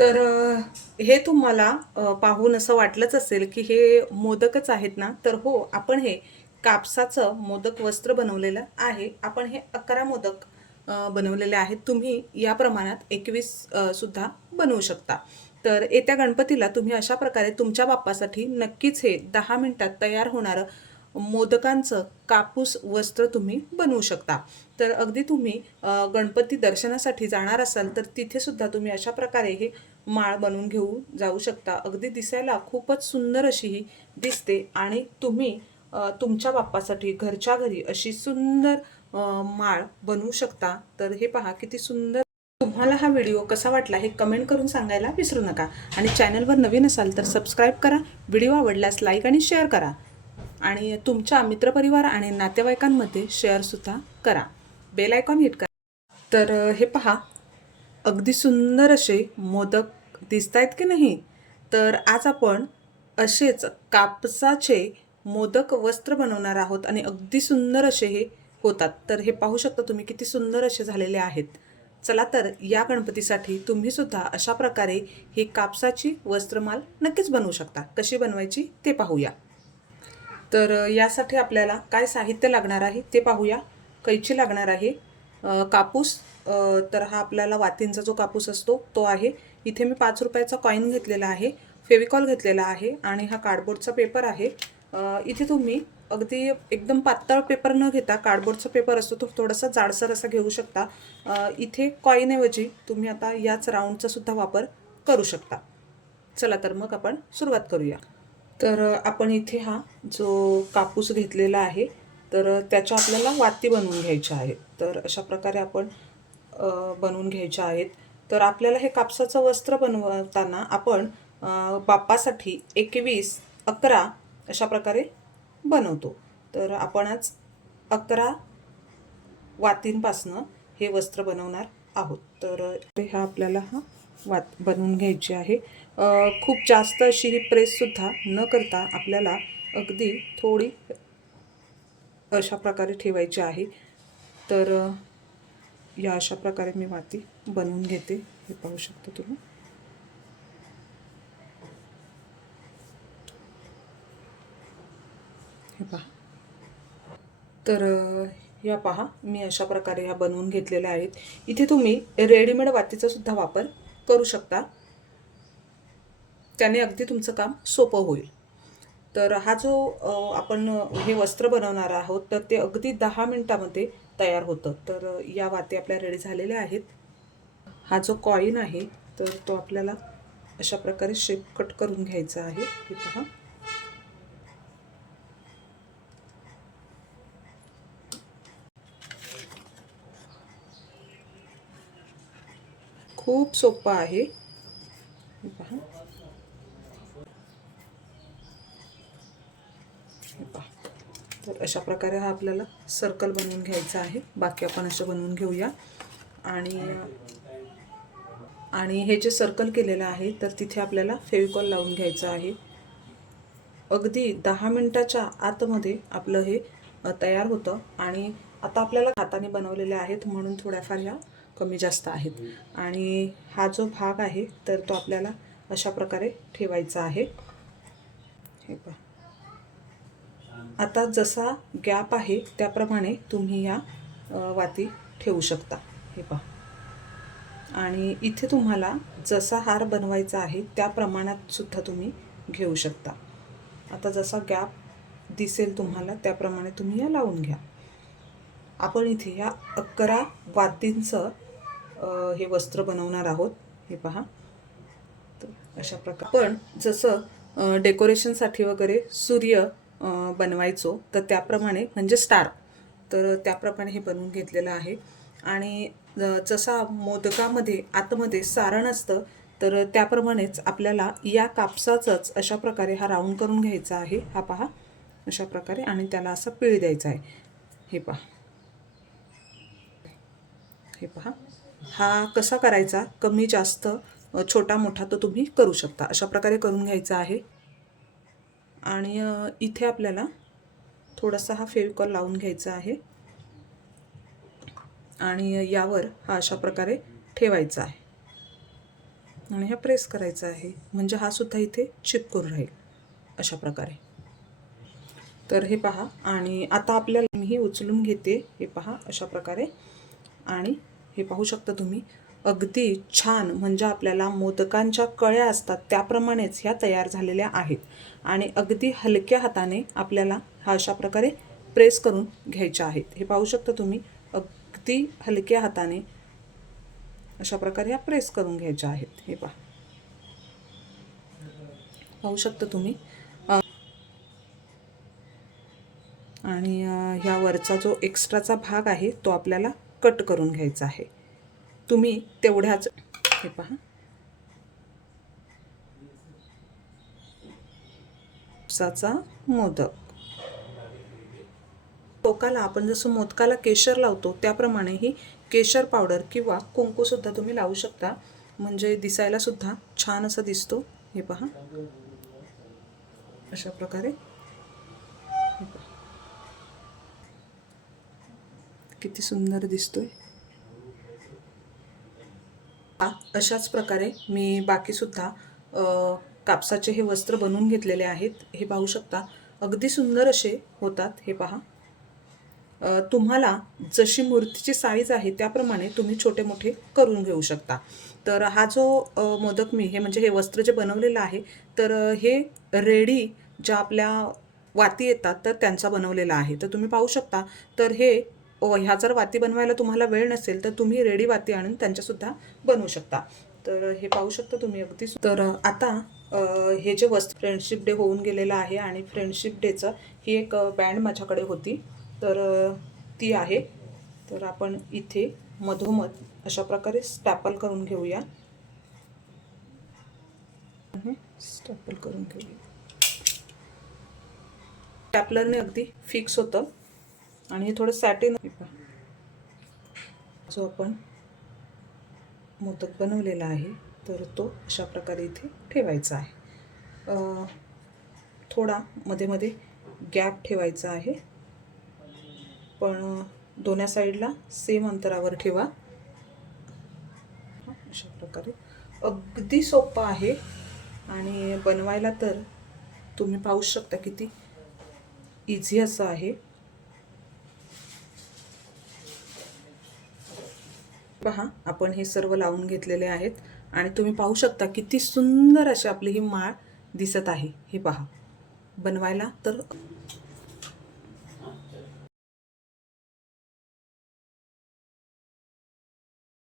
तर हे तुम्हाला पाहून असं वाटलंच असेल की हे मोदकच आहेत ना तर हो आपण हे कापसाचं मोदक वस्त्र बनवलेलं आहे. आपण हे अकरा मोदक बनवलेले आहेत. तुम्ही या प्रमाणात एकवीस सुद्धा बनवू शकता. तर येत्या गणपतीला तुम्ही अशा प्रकारे तुमच्या बाप्पासाठी नक्कीच हे दहा मिनिटात तयार होणारं मोदकांचं कापूस वस्त्र तुम्ही बनवू शकता. तर अगदी तुम्ही गणपती दर्शनासाठी जाणार असाल तर तिथे सुद्धा तुम्ही अशा प्रकारे हे माळ बनवून घेऊ जाऊ शकता. अगदी दिसायला खूपच सुंदर अशी ही दिसते आणि तुम्ही तुमच्या बाप्पासाठी घरच्या घरी अशी सुंदर माळ बनवू शकता. तर हे पहा किती सुंदर. तुम्हाला हा व्हिडिओ कसा वाटला हे कमेंट करून सांगायला विसरू नका. आणि चॅनलवर नवीन असाल तर सबस्क्राईब करा. व्हिडिओ आवडल्यास लाईक आणि शेअर करा. आणि तुमच्या मित्रपरिवार आणि नातेवाईकांमध्ये शेअरसुद्धा करा. बेल आयकॉन हिट करा. तर हे पहा. अगदी सुंदर असे मोदक दिसत आहेत की नाही? तर आज आपण असेच कापसाचे मोदक वस्त्र बनवणार आहोत आणि अगदी सुंदर असे हे होतात. तर हे पाहू शकता तुम्ही किती सुंदर असे झालेले आहेत. चला तर या गणपतीसाठी तुम्ही सुद्धा अशा प्रकारे ही कापसाची वस्त्रमाल नक्कीच बनवू शकता. कशी बनवायची ते पाहूया. तर यासाठी आपल्याला काय साहित्य लागणार आहे ते पाहूया. कैची लागणार आहे. कापूस तर हा आपल्याला वातींचा जो कापूस असतो तो आहे. इथे मी पाच रुपयाचा कॉईन घेतलेला आहे. फेविकॉल घेतलेला आहे आणि हा कार्डबोर्डचा पेपर आहे. इथे तुम्ही अगदी एकदम पातळ पेपर न घेता कार्डबोर्डचा पेपर असतो तो थोडासा जाडसर असा घेऊ शकता. इथे कॉईनऐवजी तुम्ही आता याच राऊंडचा सुद्धा वापर करू शकता. चला तर मग आपण सुरुवात करूया. तर आपण इथे हा जो कापूस घेतलेला आहे तर त्याच्या आपल्याला वाती बनवून घ्यायच्या आहेत. तर अशा प्रकारे आपण बनवून घ्यायच्या आहेत. तर आपल्याला हे कापसाचं वस्त्र बनवताना आपण बाप्पासाठी एकवीस अकरा अशा प्रकारे बनवतो. तर आपण आज अकरा वातींपासनं हे वस्त्र बनवणार आहोत. तर ते हा आपल्याला हा वात बनवून घ्यायची आहे. खूप जास्त अशी ही प्रेससुद्धा न करता आपल्याला अगदी थोडी अशा प्रकारे ठेवायची आहे. तर या अशा प्रकारे मी वाती बनवून घेते. हे पाहू शकता तुम्ही. हे पहा. तर या पहा. मी अशा प्रकारे ह्या बनवून घेतलेल्या आहेत. इथे तुम्ही रेडीमेड वातीचा सुद्धा वापर करू शकता. त्याने अगदी तुमचं काम सोपं होईल. तर हा जो आपण हे वस्त्र बनवणार आहोत तर ते अगदी दहा मिनटामध्ये तयार होतं. तर या वाती आपल्या रेडी झालेल्या आहेत. हा जो कॉईन आहे तर तो आपल्याला अशा प्रकारे शेप कट करून घ्यायचा आहे. हे पहा. खूप सोपं आहे हे पहा हे पहा तर अशा प्रकारे हा आपल्याला सर्कल बनवून घ्यायचा आहे. बाकी आपण असं बनवून घेऊया. आणि आणि हे जे सर्कल केलेलं आहे तर तिथे आपल्याला फेविकॉल लावून घ्यायचं आहे. अगदी दहा मिनटाच्या आतमध्ये आपलं हे तयार होतं. आणि आता आपल्याला हाताने बनवलेले आहेत म्हणून थोड्याफार ह्या कमी जास्त आहेत. आणि हा जो भाग आहे तर तो आपल्याला अशा प्रकारे ठेवायचा आहे. हे पहा. आता जसा गॅप आहे त्याप्रमाणे तुम्ही या वाती ठेवू शकता. हे पहा. आणि इथे तुम्हाला जसा हार बनवायचा आहे त्या प्रमाणात सुद्धा तुम्ही घेऊ शकता. आता जसा गॅप दिसेल तुम्हाला त्याप्रमाणे तुम्ही या लावून घ्या. आपण इथे या अकरा वातींचं हे वस्त्र बनवणार आहोत. हे पहा. तर अशा प्रकार पण जसं डेकोरेशनसाठी वगैरे सूर्य बनवायचो. तर त्याप्रमाणे म्हणजे स्टार. तर त्याप्रमाणे हे बनवून घेतलेलं आहे. आणि जसा मोदकामध्ये आतमध्ये सारण असतं तर त्याप्रमाणेच आपल्याला या कापसाचंच अशा प्रकारे हा राऊंड करून घ्यायचा आहे. हा पहा अशा प्रकारे आणि त्याला असा पिळ द्यायचा आहे. हे पहा. हे पहा. हा कसा करायचा? कमी जास्त छोटा मोठा तो तुम्ही करू शकता. अशा प्रकारे करून घ्यायचा आहे. आणि इथे आपल्याला थोडासा हा फेविकॉल लावून घ्यायचा आहे. आणि यावर हा अशा प्रकारे ठेवायचा आहे. आणि ह्या प्रेस करायचा आहे. म्हणजे हा सुद्धा इथे चिपकून राहील अशा प्रकारे. तर हे पहा. आणि आता आपल्याला मी हे उचलून घेते. हे पहा. अशा प्रकारे. आणि हे पाहू शकता तुम्ही. अगदी छान म्हणजे आपल्याला मोदकांच्या कळ्या असतात त्याप्रमाणेच ह्या तयार झालेल्या आहेत. आणि अगदी हलक्या हाताने आपल्याला हा अशा प्रकारे प्रेस करून घ्यायच्या आहेत. हे पाहू शकता तुम्ही अगदी हलक्या हाताने अशा प्रकारे ह्या प्रेस करून घ्यायच्या आहेत. हे पहा. पाहू शकता तुम्ही आणि ह्या वरचा जो एक्स्ट्राचा भाग आहे तो आपल्याला कट करून घ्यायचा आहे. तुम्ही तेवढ्याच हे पहा. उपसाचा मोदक. टोकाला आपण जसं मोदकाला केशर लावतो त्याप्रमाणे ही केशर पावडर किंवा कुंकू सुद्धा तुम्ही लावू शकता. म्हणजे दिसायला सुद्धा छान असं दिसतो. हे पहा. अशा प्रकारे. किती सुंदर दिसतोय. अशाच प्रकारे मी बाकीसुद्धा कापसाचे हे वस्त्र बनवून घेतलेले आहेत. हे पाहू शकता अगदी सुंदर असे होतात. हे पहा. तुम्हाला जशी मूर्तीची साईज आहे त्याप्रमाणे तुम्ही छोटे मोठे करून घेऊ शकता. तर हा जो मोदक मी हे म्हणजे हे वस्त्र जे बनवलेलं आहे तर हे रेडी ज्या आपल्या वाती येतात तर त्यांचा बनवलेला आहे. तर तुम्ही पाहू शकता तर हे ह्या जर वाती बनवायला तुम्हाला वेळ नसेल तर तुम्ही रेडी वाती आणून त्यांच्यासुद्धा बनवू शकता. तर हे पाहू शकता तुम्ही अगदी तर आता हे जे वस्त्र फ्रेंडशिप डे होऊन गेलेलं आहे आणि फ्रेंडशिप डेचं ही एक बँड माझ्याकडे होती. तर ती आहे. तर आपण इथे मधोमध अशा प्रकारे स्टॅपल करून घेऊया. स्टॅपल करून घेऊया. टॅपलरने अगदी फिक्स होतं. आणि हे थोडं सॅटिन जो आपण मोदक बनवलेला आहे तर तो अशा प्रकारे इथे ठेवायचा आहे. थोडा मध्ये मध्ये गॅप ठेवायचा आहे. पण दोन्ही साईडला सेम अंतरावर ठेवा. अशा प्रकारे. अगदी सोपं आहे. आणि बनवायला तर तुम्ही पाहू शकता किती इझी असं आहे. पहा आपण हे सर्व लावून घेतलेले आहेत आणि तुम्ही पाहू शकता किती सुंदर अशी आपली ही माळ दिसत आहे. हे पहा. बनवायला तर